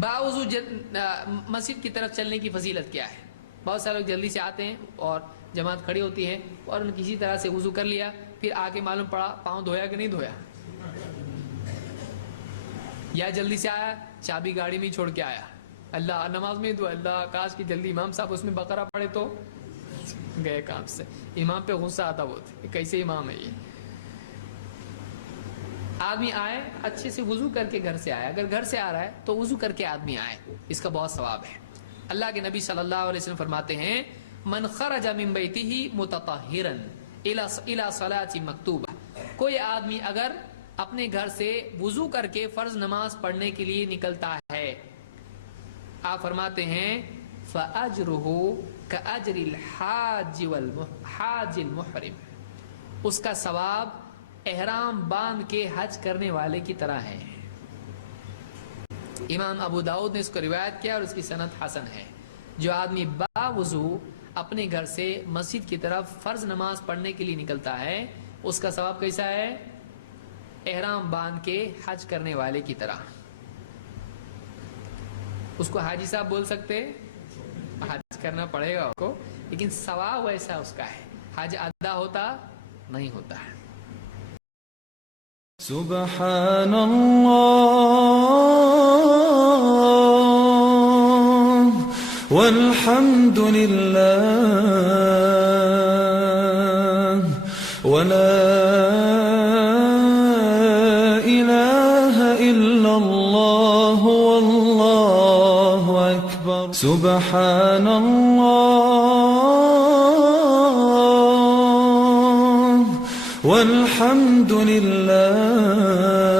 باوضو مسجد کی طرف چلنے کی فضیلت کیا ہے؟ بہت سارے لوگ جلدی سے آتے ہیں اور جماعت کھڑی ہوتی ہے اور ان کسی طرح سے وضو کر لیا، پھر آگے معلوم پڑا پاؤں دھویا کہ نہیں دھویا، یا جلدی سے آیا چابی گاڑی میں ہی چھوڑ کے آیا، اللہ نماز میں دعا، اللہ کاش کی جلدی امام صاحب اس میں بقرہ پڑھے تو گئے کام سے۔ امام پہ غصہ آتا بہت، کیسے امام ہے یہ؟ آدمی آئے اچھے سے وضو کر کے گھر سے آئے، اگر گھر سے آ رہا ہے تو وضو کر کے آدمی آئے، اس کا بہت ثواب ہے۔ اللہ کے نبی صلی اللہ علیہ وسلم فرماتے ہیں من خرج من بیتہ متطہرا الی صلاۃ مکتوبہ، کوئی آدمی اگر اپنے گھر سے وضو کر کے فرض نماز پڑھنے کے لیے نکلتا ہے، آپ فرماتے ہیں فَأَجْرُهُ كَأَجْرِ الْحَاجِ الْمُحْرِمِ، اس کا ثواب احرام باندھ کے حج کرنے والے کی طرح ہے۔ امام ابو داؤد نے اس کو روایت کیا اور اس کی سند حسن ہے۔ جو آدمی باوضو اپنے گھر سے مسجد کی طرف فرض نماز پڑھنے کے لیے نکلتا ہے، اس کا ثواب کیسا ہے؟ احرام باندھ کے حج کرنے والے کی طرح۔ اس کو حاجی صاحب بول سکتے، حج کرنا پڑے گا اس کو، لیکن ثواب ویسا اس کا ہے، حج ادا ہوتا نہیں ہوتا ہے۔ سبحان اللہ والحمد للہ ولا الہ الا اللہ واللہ اکبر سبحان اللہ والحمد للہ